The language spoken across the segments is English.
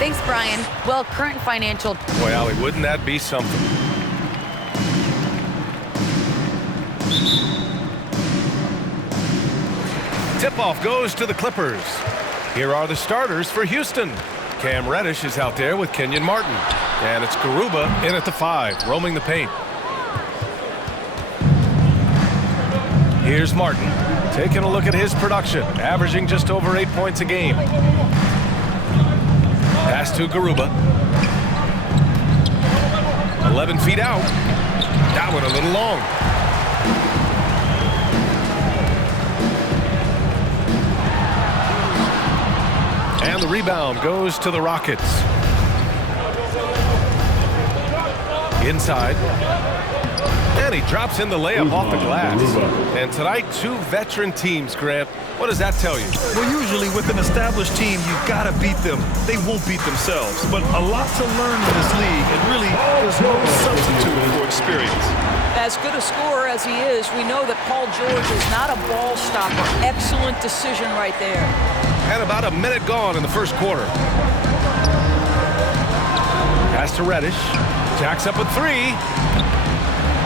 Thanks, Brian. Well, current financial... Boy, Allie, wouldn't that be something? Tip-off goes to the Clippers. Here are the starters for Houston. Cam Reddish is out there with Kenyon Martin. And it's Garuba in at the 5, roaming the paint. Here's Martin, taking a look at his production, averaging just over 8 points a game. Pass to Garuba. 11 feet out. That one a little long. And the rebound goes to the Rockets. Inside. And he drops in the layup off the glass. And tonight, 2 veteran teams, Grant. What does that tell you? Well, usually with an established team, you've got to beat them. They won't beat themselves. But a lot to learn in this league, and really, there's no substitute for experience. As good a scorer as he is, we know that Paul George is not a ball stopper. Excellent decision right there. And about a minute gone in the first quarter. Pass to Reddish. Jacks up a 3.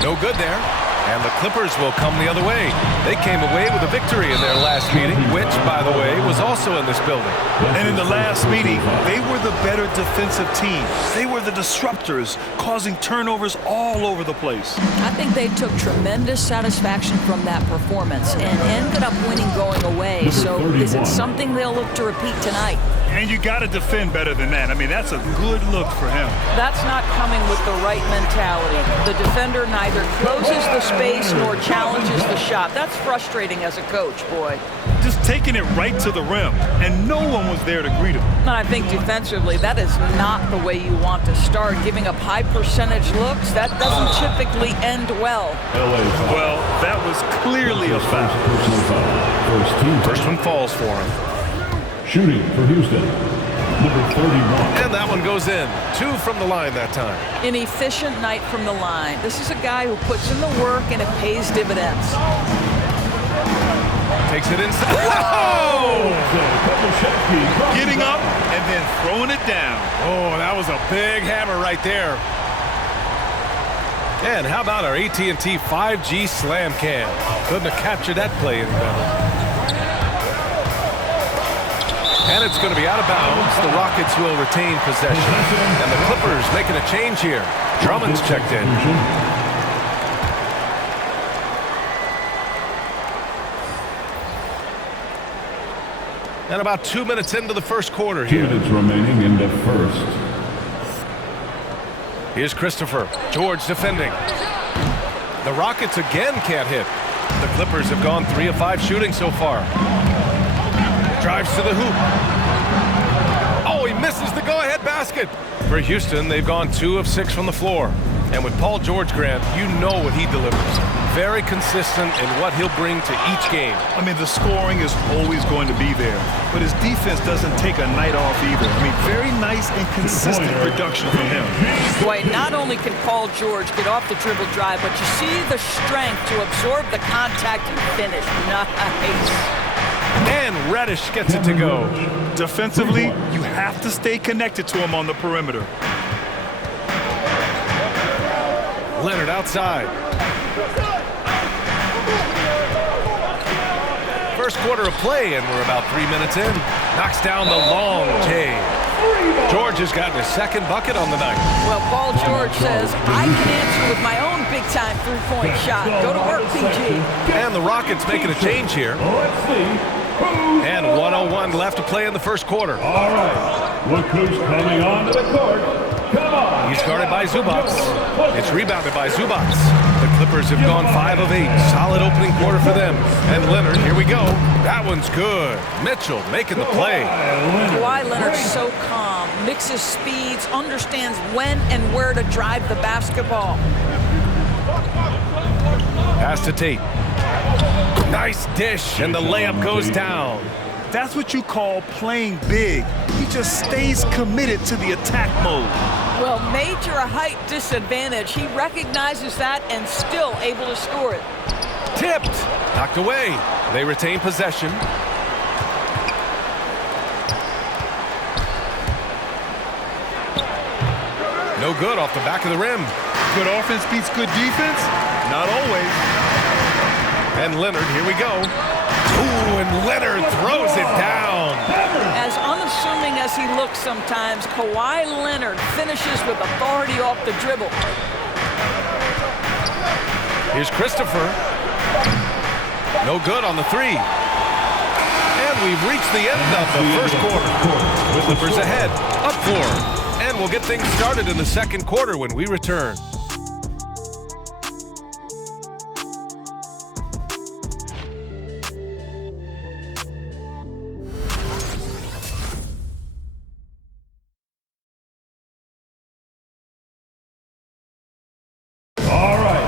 No good there. And the Clippers will come the other way. They came away with a victory in their last meeting, which, by the way, was also in this building. And in the last meeting, they were the better defensive team. They were the disruptors, causing turnovers all over the place. I think they took tremendous satisfaction from that performance and ended up winning going away. So is it something they'll look to repeat tonight? And you got to defend better than that. I mean, that's a good look for him. That's not coming with the right mentality. The defender neither closes the space nor challenges the shot. That's frustrating as a coach, boy. Just taking it right to the rim, and no one was there to greet him. And I think defensively, that is not the way you want to start. Giving up high percentage looks, that doesn't typically end well. Well, that was clearly a foul. First one falls for him. Shooting for Houston, number 31. And that one goes in. 2 from the line that time. An efficient night from the line. This is a guy who puts in the work and it pays dividends. Takes it inside. Oh! Getting up and then throwing it down. Oh, that was a big hammer right there. And how about our AT&T 5G Slam Cam? Couldn't have captured that play any better. And it's going to be out of bounds. The Rockets will retain possession. And the Clippers making a change here. Drummond's checked in. And about 2 minutes into the first quarter here. 2 minutes remaining in the first. Here's Christopher. George defending. The Rockets again can't hit. The Clippers have gone 3 of 5 shooting so far. Drives to the hoop. Oh, he misses the go-ahead basket. For Houston, they've gone 2 of 6 from the floor. And with Paul George, Grant, you know what he delivers. Very consistent in what he'll bring to each game. I mean, the scoring is always going to be there. But his defense doesn't take a night off either. I mean, very nice and consistent production from him. Boy, not only can Paul George get off the dribble drive, but you see the strength to absorb the contact and finish. Nice. And Reddish gets it to go. Defensively, you have to stay connected to him on the perimeter. Leonard outside. First quarter of play, and we're about 3 minutes in. Knocks down the long J. George has gotten his second bucket on the night. Well, Paul George says, I can answer with my own big-time three-point shot. Go to work, PG. And the Rockets making a change here. And 1:01 left to play in the first quarter. All right, look who's coming onto the court. Come on. He's guarded by Zubac. It's rebounded by Zubac. The Clippers have gone 5 of 8. Solid opening quarter for them. And Leonard, here we go. That one's good. Mitchell making the play. Kawhi Leonard's so calm, mixes speeds, understands when and where to drive the basketball. Pass to Tate. Nice dish, and the layup goes down. That's what you call playing big. He just stays committed to the attack mode. Well, major height disadvantage. He recognizes that and still able to score it. Tipped. Knocked away. They retain possession. No good off the back of the rim. Good offense beats good defense? Not always. And Leonard, here we go. Ooh, and Leonard throws it down. As unassuming as he looks sometimes, Kawhi Leonard finishes with authority off the dribble. Here's Christopher. No good on the three. And we've reached the end of the first quarter. Clippers ahead, up 4. And we'll get things started in the second quarter when we return. All right,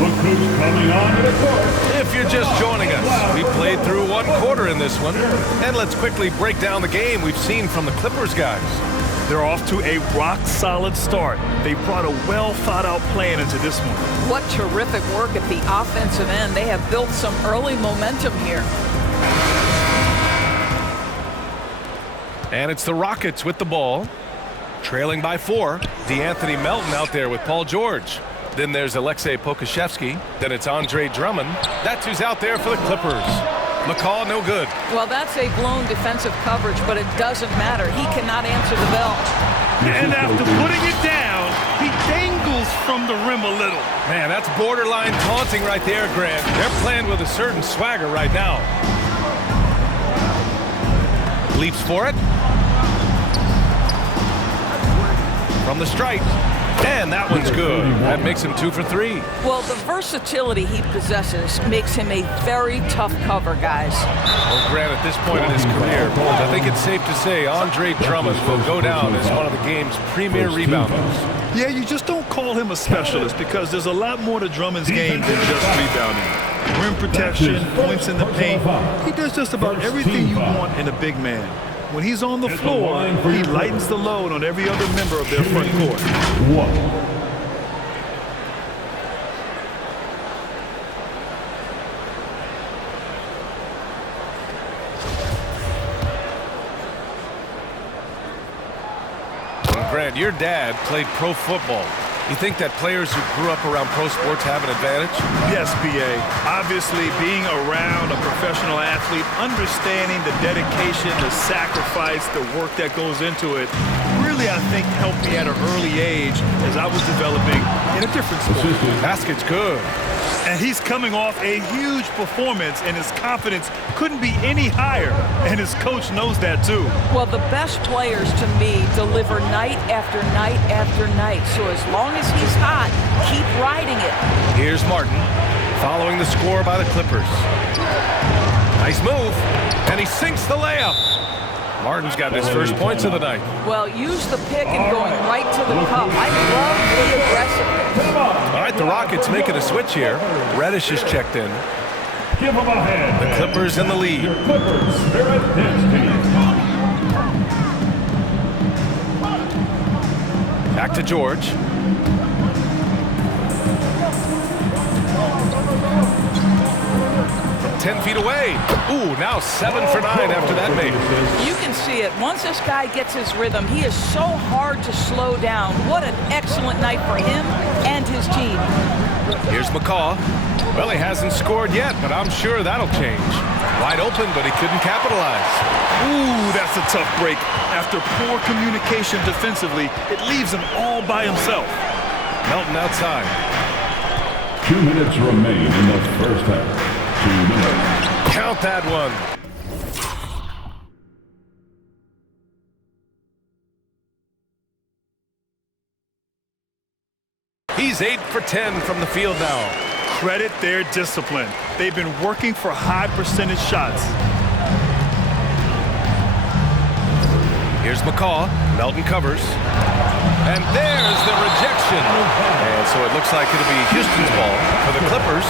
look who's coming onto the court. If you're just joining us, we played through 1 quarter in this one. And let's quickly break down the game we've seen from the Clippers guys. They're off to a rock-solid start. They brought a well-thought-out plan into this one. What terrific work at the offensive end. They have built some early momentum here. And it's the Rockets with the ball. Trailing by 4. DeAnthony Melton out there with Paul George. Then there's Aleksej Pokusevski. Then it's Andre Drummond. That's who's out there for the Clippers. McCaw, no good. Well, that's a blown defensive coverage, but it doesn't matter. He cannot answer the bell. And after putting it down, he dangles from the rim a little. Man, that's borderline taunting right there, Grant. They're playing with a certain swagger right now. Leaps for it. From the stripe. And that one's good. That makes him 2 for 3. Well, the versatility he possesses makes him a very tough cover, guys. Well, Grant, at this point in his career, I think it's safe to say Andre Drummond will go down as one of the game's premier rebounders. Yeah, you just don't call him a specialist because there's a lot more to Drummond's game than just rebounding. Rim protection, points in the paint. He does just about everything you want in a big man. When he's on the floor, he lightens the load on every other member of their front court. 1. Grant, your dad played pro football. You think that players who grew up around pro sports have an advantage? Yes, B.A. Obviously, being around a professional athlete, understanding the dedication, the sacrifice, the work that goes into it, really, I think, helped me at an early age as I was developing in a different sport. Basket's good. And he's coming off a huge performance, and his confidence couldn't be any higher. And his coach knows that, too. Well, the best players, to me, deliver night after night after night. So as long as he's hot, keep riding it. Here's Martin, following the score by the Clippers. Nice move, and he sinks the layup. Martin's got his first points of the night. Well, use the pick and going right to the cup. I love the aggressiveness. All right, the Rockets making a switch here. Reddish is checked in. Give him a hand. The Clippers in the lead. Your Clippers Spirit Dance Team. Back to George. From 10 feet away. Ooh, now 7 for 9 after that made. You can see it. Once this guy gets his rhythm, he is so hard to slow down. What an excellent night for him and his team. Here's McCaw. Well, he hasn't scored yet, but I'm sure that'll change. Wide open, but he couldn't capitalize. Ooh, that's a tough break. After poor communication defensively, it leaves him all by himself. Melton outside. 2 minutes remain in the first half. 2 minutes. Count that one. He's 8 for 10 from the field now. Credit their discipline. They've been working for high percentage shots. Here's McCaw. Melton covers. And there's the rejection. And so it looks like it'll be Houston's ball for the Clippers.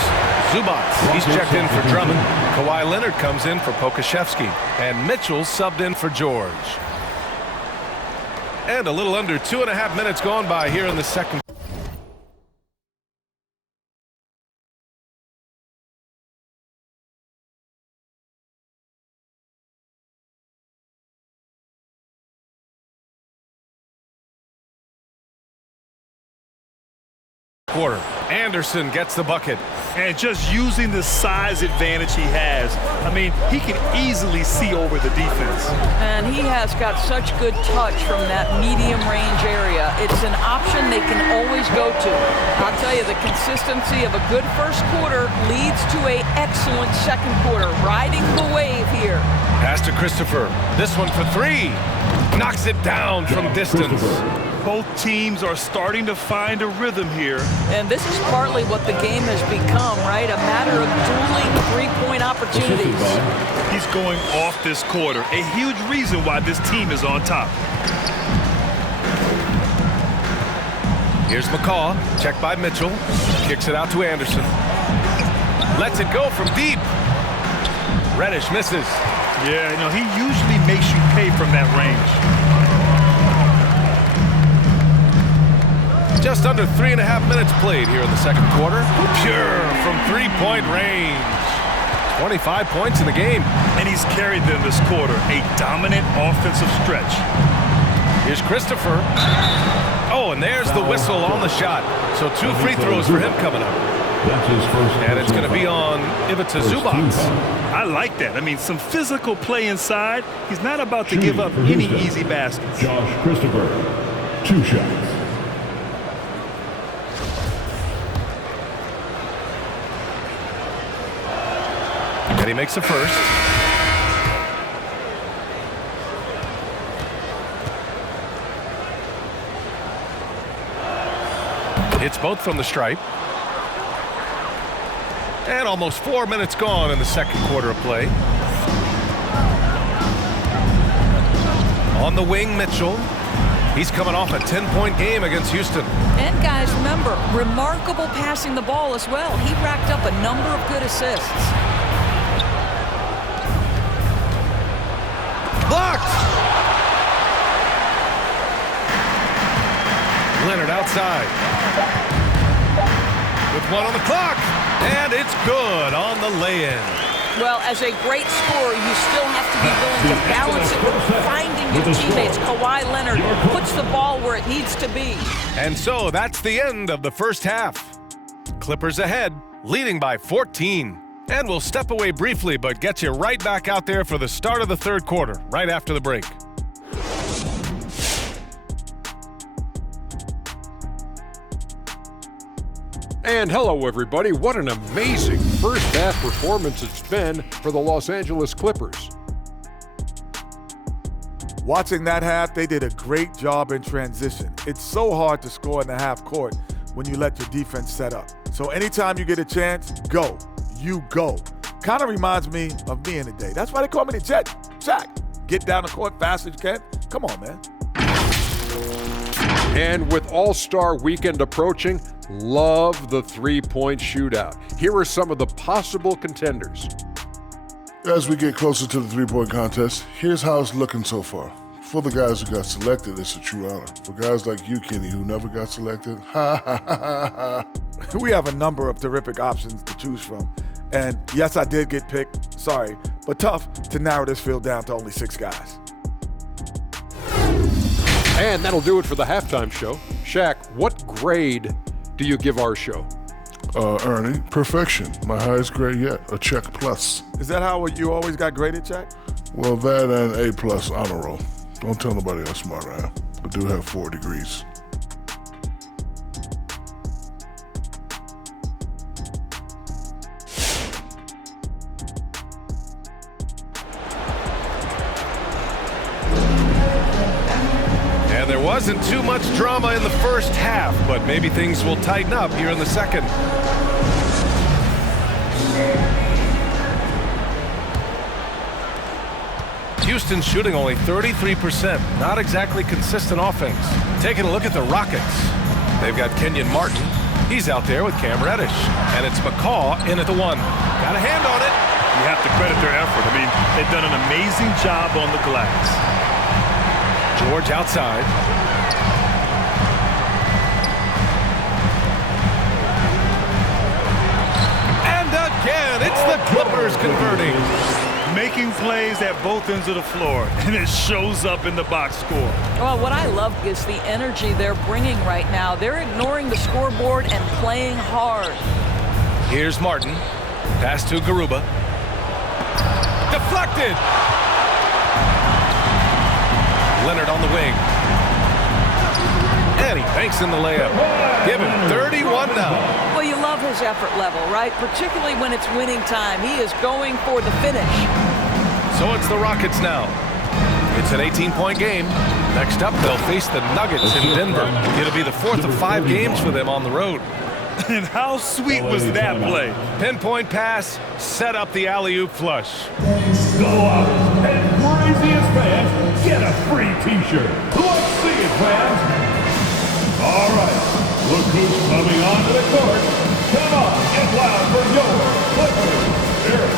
Zubac, he's checked in for Drummond. Kawhi Leonard comes in for Pokusevski. And Mitchell subbed in for George. And a little under 2.5 minutes gone by here in the second. quarter. Anderson gets the bucket. And just using the size advantage he has, I mean, he can easily see over the defense. And he has got such good touch from that medium range area. It's an option they can always go to. I'll tell you, the consistency of a good first quarter leads to an excellent second quarter. Riding the wave here. Pass to Christopher. This one for three. Knocks it down from distance. Both teams are starting to find a rhythm here. And this is partly what the game has become, right? A matter of dueling three-point opportunities. He's going off this quarter. A huge reason why this team is on top. Here's McCaw. Checked by Mitchell. Kicks it out to Anderson. Lets it go from deep. Reddish misses. Yeah, you know, he usually makes you pay from that range. Just under 3.5 minutes played here in the second quarter. Pure from three-point range. 25 points in the game. And he's carried them this quarter. A dominant offensive stretch. Here's Christopher. Oh, and there's the whistle on the shot. So 2 free throws for him coming up. That's his first. And it's going to be on Ivica Zubac. I like that. I mean, some physical play inside. He's not about to give up any easy baskets. Josh Christopher, 2 shots. And he makes a first. Hits both from the stripe. And almost 4 minutes gone in the second quarter of play. On the wing, Mitchell. He's coming off a 10-point game against Houston. And guys, remember, remarkable passing the ball as well. He racked up a number of good assists. Blocked! Leonard outside. With 1 on the clock. And it's good on the lay-in. Well, as a great scorer, you still have to be willing to balance it with finding your teammates. Kawhi Leonard puts the ball where it needs to be. And so that's the end of the first half. Clippers ahead, leading by 14. And we'll step away briefly, but get you right back out there for the start of the third quarter, right after the break. And hello, everybody. What an amazing first half performance it's been for the Los Angeles Clippers. Watching that half, they did a great job in transition. It's so hard to score in the half court when you let your defense set up. So anytime you get a chance, go. You go. Kind of reminds me of me in the day. That's why they call me the Jet. Shaq, get down the court fast as you can. Come on, man. And with All-Star Weekend approaching, love the three-point shootout. Here are some of the possible contenders. As we get closer to the three-point contest, here's how it's looking so far. For the guys who got selected, it's a true honor. For guys like you, Kenny, who never got selected, ha ha ha ha ha. We have a number of terrific options to choose from. And yes, I did get picked, sorry, but tough to narrow this field down to only 6 guys. And that'll do it for the halftime show. Shaq, what grade do you give our show? Ernie, perfection. My highest grade yet, a check plus. Is that how you always got graded, Jack? Well, that and A plus honor roll. Don't tell nobody how smart I am. I do have 4 degrees. And there wasn't too much drama in the first half, but maybe things will tighten up here in the second. Houston shooting only 33%. Not exactly consistent offense. Taking a look at the Rockets. They've got Kenyon Martin. He's out there with Cam Reddish. And it's McCaw in at the 1. Got a hand on it. You have to credit their effort. I mean, they've done an amazing job on the glass. George outside. And again, it's the Clippers converting. making plays at both ends of the floor, and it shows up in the box score. Well, what I love is the energy they're bringing right now. They're ignoring the scoreboard and playing hard. Here's Martin. Pass to Garuba. Deflected. Leonard on the wing. And he banks in the layup. Give him 31 now. Well, you love his effort level, right? Particularly when it's winning time. He is going for the finish. So it's the Rockets now. It's an 18-point game. Next up, they'll face the Nuggets in Denver. It'll be the fourth of 5 games for them on the road. And how sweet was that play? Pinpoint pass, set up the alley-oop flush. Go out and craziest fans get a free T-shirt. Let's see it, fans. All right, look who's coming onto the court. Come on, get loud for your Clippers. Eric.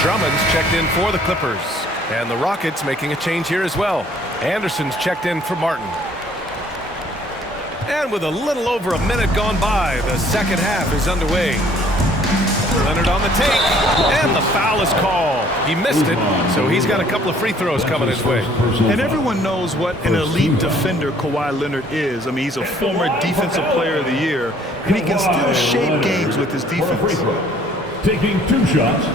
Drummond's checked in for the Clippers. And the Rockets making a change here as well. Anderson's checked in for Martin. And with a little over a minute gone by, the second half is underway. Leonard on the take, and the foul is called. He missed it, so he's got a couple of free throws coming his way. And everyone knows what an elite defender Kawhi Leonard is. I mean, he's a former Defensive Player of the Year, and he can still shape games with his defense. Taking 2 shots.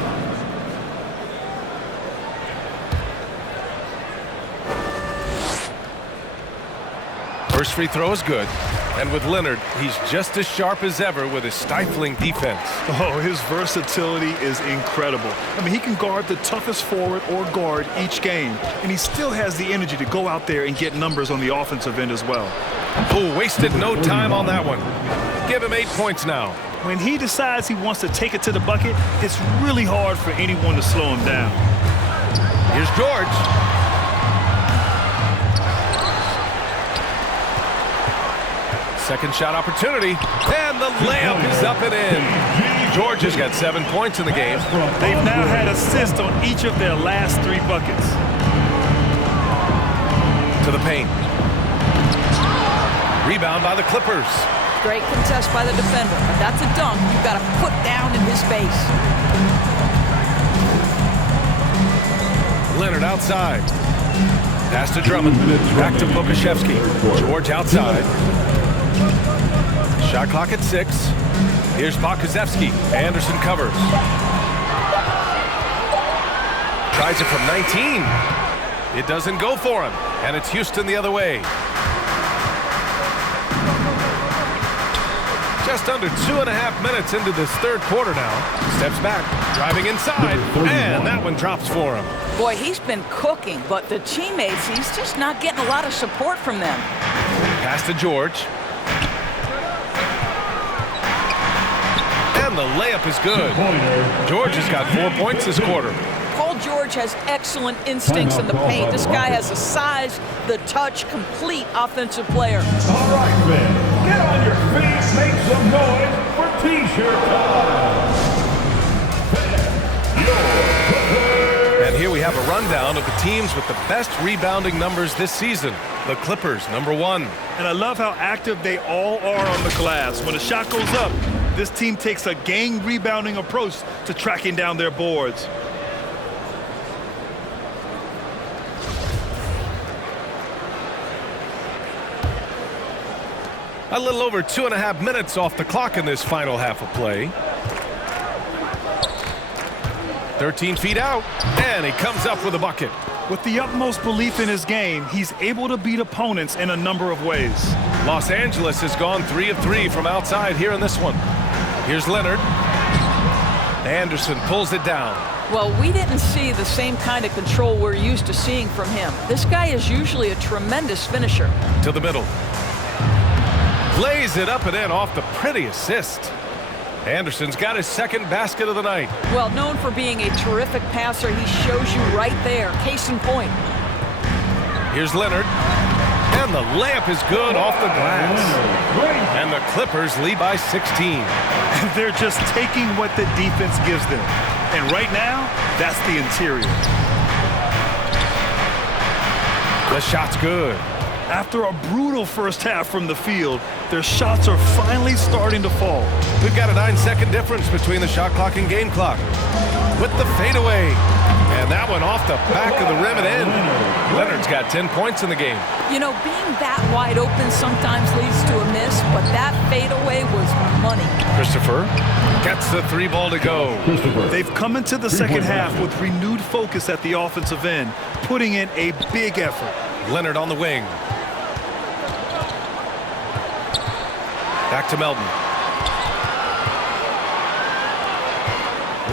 First free throw is good. And with Leonard, he's just as sharp as ever with his stifling defense. Oh, his versatility is incredible. I mean, he can guard the toughest forward or guard each game, and he still has the energy to go out there and get numbers on the offensive end as well. Oh, wasted no time on that one. Give him 8 points now. When he decides he wants to take it to the bucket, it's really hard for anyone to slow him down. Here's George. Second shot opportunity, and the layup is up and in. George has got 7 points in the game. They've now had assists on each of their last 3 buckets. To the paint. Rebound by the Clippers. Great contest by the defender, but that's a dunk you've got to put down in his face. Leonard outside. Pass to Drummond. Back to Pokashevsky. George outside. Shot clock at 6. Here's Pokazevsky. Anderson covers. Tries it from 19. It doesn't go for him. And it's Houston the other way. Just under 2.5 minutes into this third quarter now. Steps back, driving inside, and that one drops for him. Boy, he's been cooking, but the teammates, he's just not getting a lot of support from them. Pass to George. And the layup is good. George has got 4 points this quarter. Paul George has excellent instincts in the paint. This guy has the size, the touch, complete offensive player. All right, man. Get on your feet, make some noise for T-shirt time. And here we have a rundown of the teams with the best rebounding numbers this season. The Clippers, #1. And I love how active they all are on the glass. When a shot goes up, this team takes a gang rebounding approach to tracking down their boards. A little over 2.5 minutes off the clock in this final half of play. 13 feet out, and he comes up with a bucket. With the utmost belief in his game, he's able to beat opponents in a number of ways. Los Angeles has gone 3 of 3 from outside here in this one. Here's Leonard. Anderson pulls it down. Well, we didn't see the same kind of control we're used to seeing from him. This guy is usually a tremendous finisher. To the middle. Lays it up and in off the pretty assist. Anderson's got his second basket of the night. Well, known for being a terrific passer, he shows you right there. Case in point. Here's Leonard. And the layup is good off the glass. And the Clippers lead by 16. They're just taking what the defense gives them. And right now, that's the interior. The shot's good. After a brutal first half from the field, their shots are finally starting to fall. We've got a 9-second difference between the shot clock and game clock. With the fadeaway. And that one off the back of the rim and in. Leonard's got 10 points in the game. You know, being that wide open sometimes leads to a miss, but that fadeaway was money. Christopher gets the 3 ball to go. They've come into the second half with renewed focus at the offensive end, putting in a big effort. Leonard on the wing. Back to Melton.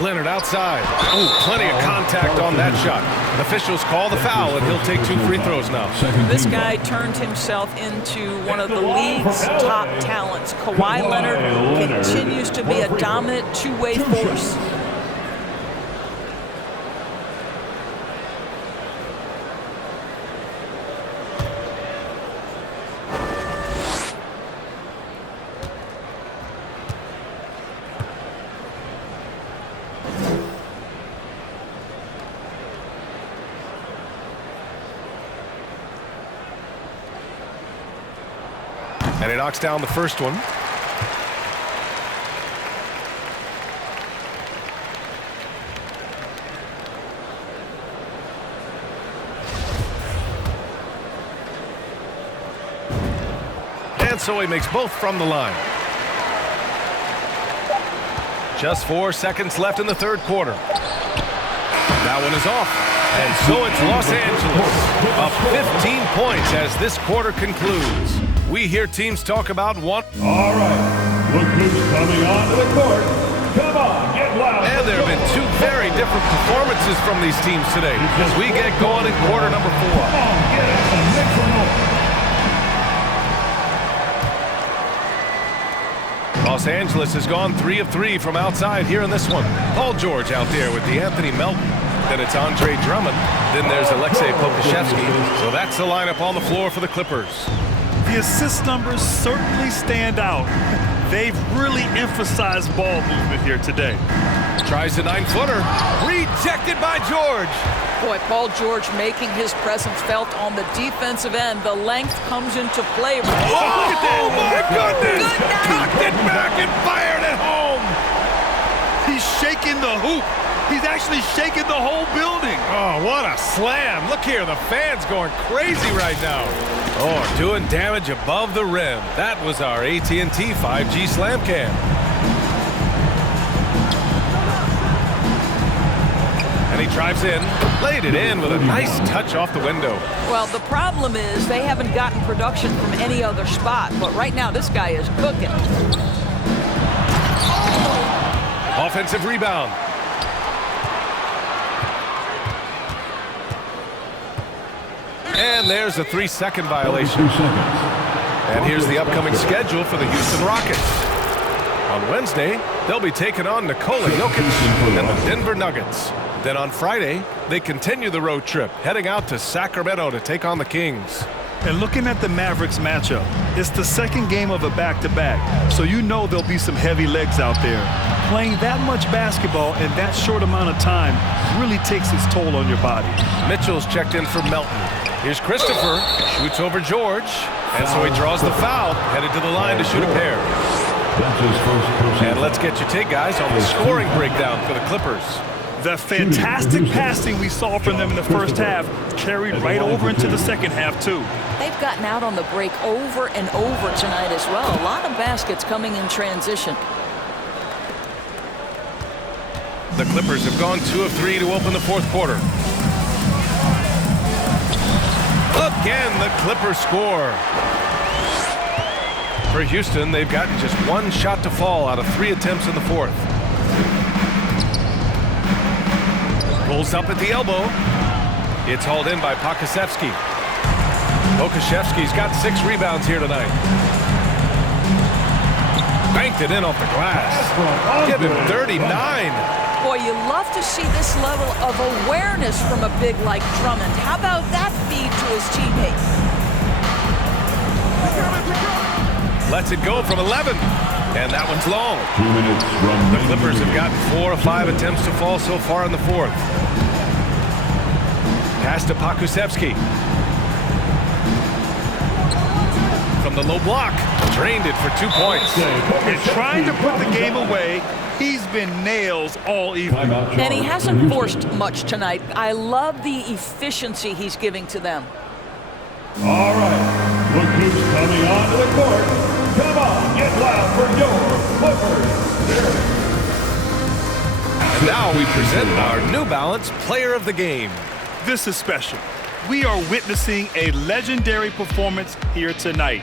Leonard outside. Oh, plenty of contact on that shot. Officials call the foul, and he'll take 2 free throws now. This guy turned himself into one of the league's top talents. Kawhi Leonard continues to be a dominant two-way force. And he knocks down the first one. And so he makes both from the line. Just 4 seconds left in the third quarter. That one is off. And so it's Los Angeles up 15 points as this quarter concludes. We hear teams talk about one. All right, look who's coming onto the court. Come on, get loud. And there have been 2 very different performances from these teams today as we get going in quarter number 4. Come on, get it and make some noise. Los Angeles has gone 3 of 3 from outside here in this one. Paul George out there with the Anthony Melton. Then it's Andre Drummond. Then there's Alexei Pokusevski. So that's the lineup on the floor for the Clippers. The assist numbers certainly stand out. They've really emphasized ball movement here today. Tries a 9-footer. Rejected by George. Boy, Paul George making his presence felt on the defensive end. The length comes into play. Oh, my goodness! Cocked it back and fired it home. He's shaking the hoop. He's actually shaking the whole building. Oh, what a slam. Look here, the fans going crazy right now. Oh, doing damage above the rim. That was our AT&T 5G Slam Cam. And he drives in, laid it in with a nice touch off the window. Well, the problem is they haven't gotten production from any other spot, but right now this guy is cooking. Offensive rebound. And there's a 3-second violation. And here's the upcoming schedule for the Houston Rockets. On Wednesday, they'll be taking on Nikola Jokic and the Denver Nuggets. Then on Friday, they continue the road trip, heading out to Sacramento to take on the Kings. And looking at the Mavericks matchup, it's the second game of a back-to-back, so you know there'll be some heavy legs out there. Playing that much basketball in that short amount of time really takes its toll on your body. Mitchell's checked in for Melton. Here's Christopher, shoots over George, and so he draws the foul, headed to the line to shoot a pair. And let's get your take, guys, on the scoring breakdown for the Clippers. The fantastic passing we saw from them in the first half carried right over into the second half, too. They've gotten out on the break over and over tonight as well. A lot of baskets coming in transition. The Clippers have gone 2 of 3 to open the fourth quarter. Again, the Clippers score. For Houston, they've gotten just 1 shot to fall out of 3 attempts in the fourth. Pulls up at the elbow. It's hauled in by Pokusevski. Pokusevski's got 6 rebounds here tonight. Banked it in off the glass. Give him 39. Boy, you love to see this level of awareness from a big like Drummond. How about that feed to his teammate? Lets it go from 11. And that one's long. 2 minutes from The Clippers have gotten 4 of 5 attempts to fall so far in the 4th. Pass to Pokusevski. From the low block. Drained it for 2 points. And trying to put the game away, he's been nails all evening. And he hasn't forced much tonight. I love the efficiency he's giving to them. All right, look who's coming onto the court. Come on, get loud for your Clippers. And now we present our New Balance Player of the Game. This is special. We are witnessing a legendary performance here tonight.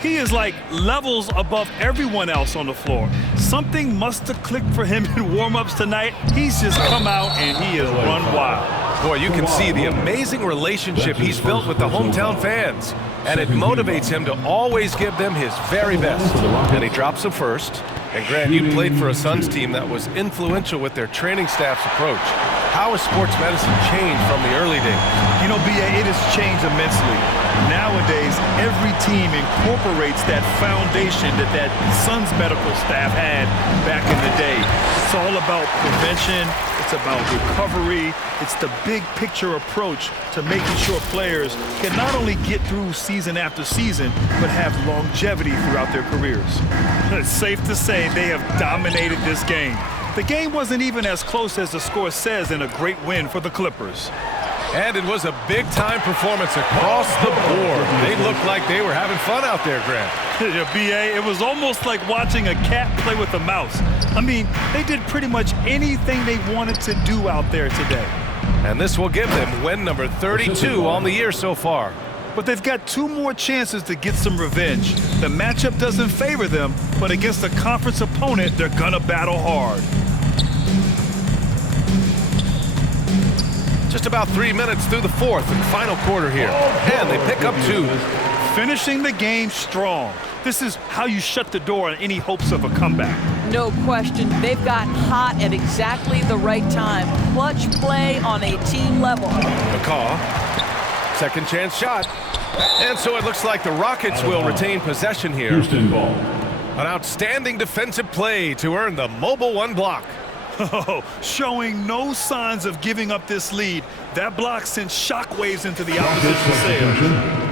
He is like levels above everyone else on the floor. Something must have clicked for him in warm-ups tonight. He's just come out and he has run wild. Boy, you can see the amazing relationship he's built with the hometown fans. And it motivates him to always give them his very best. And he drops them first. And Grant, you played for a Suns team that was influential with their training staff's approach. How has sports medicine changed from the early days? You know, B.A., it has changed immensely. Nowadays, every team incorporates that foundation that Suns medical staff had back in the day. It's all about prevention. It's about recovery. It's the big picture approach to making sure players can not only get through season after season, but have longevity throughout their careers. It's safe to say they have dominated this game. The game wasn't even as close as the score says in a great win for the Clippers. And it was a big-time performance across the board. They looked like they were having fun out there, Grant. Yeah, B.A., it was almost like watching a cat play with a mouse. I mean, they did pretty much anything they wanted to do out there today. And this will give them win number 32 on the year so far. But they've got 2 more chances to get some revenge. The matchup doesn't favor them, but against a conference opponent, they're gonna battle hard. Just about 3 minutes through the 4th and final quarter here. And they pick up 2. Finishing the game strong. This is how you shut the door on any hopes of a comeback. No question. They've gotten hot at exactly the right time. Clutch play on a team level. McCaw, second chance shot. And so it looks like the Rockets will retain possession here. Houston ball. An outstanding defensive play to earn the Mobile 1 block. Oh, showing no signs of giving up this lead. That block sent shockwaves into the opposition sails.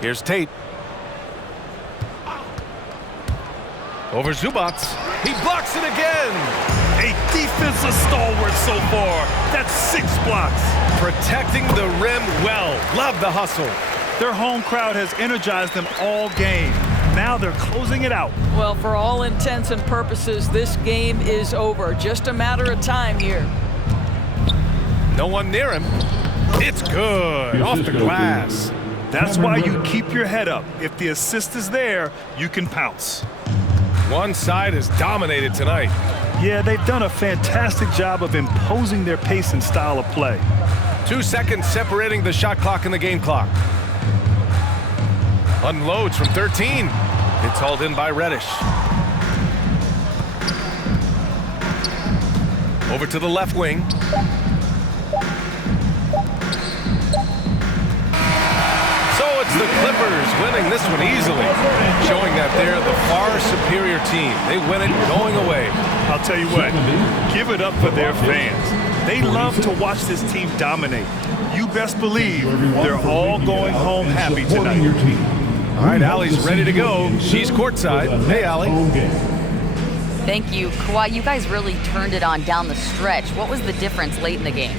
Here's Tate. Over Zubats. He blocks it again. A defensive stalwart so far. That's 6 blocks. Protecting the rim well. Love the hustle. Their home crowd has energized them all game. Now they're closing it out. Well, for all intents and purposes, this game is over. Just a matter of time here. No one near him. It's good. Off the glass. That's why you keep your head up. If the assist is there, you can pounce. One side is dominated tonight. Yeah, they've done a fantastic job of imposing their pace and style of play. 2 seconds separating the shot clock and the game clock. Unloads from 13. It's hauled in by Reddish. Over to the left wing. It's the Clippers winning this one easily, showing that they're the far superior team. They win it going away. I'll tell you what, give it up for their fans. They love to watch this team dominate. You best believe they're all going home happy tonight. All right, Allie's ready to go. She's courtside. Hey, Allie. Thank you. Kawhi, you guys really turned it on down the stretch. What was the difference late in the game?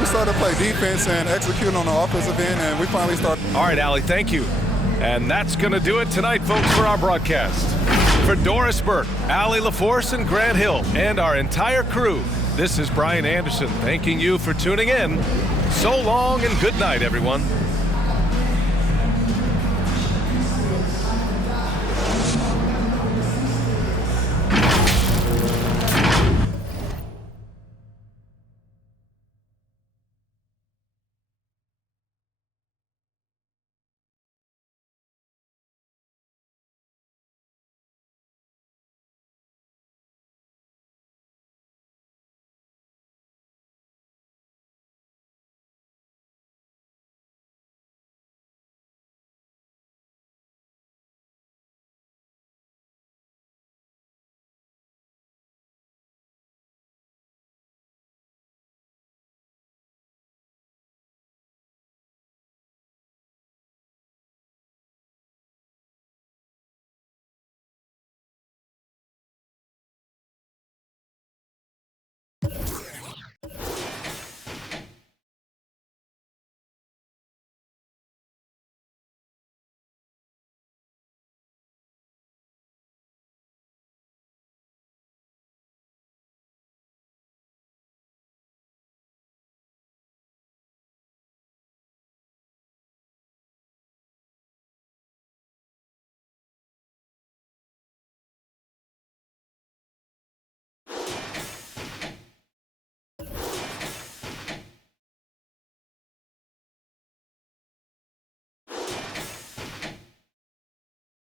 You started to play defense and execute on the offensive end, and we finally started. All right, Allie, thank you. And that's going to do it tonight, folks, for our broadcast. For Doris Burke, Allie LaForce, and Grant Hill, and our entire crew, This is Brian Anderson thanking you for tuning in. So long and good night, everyone.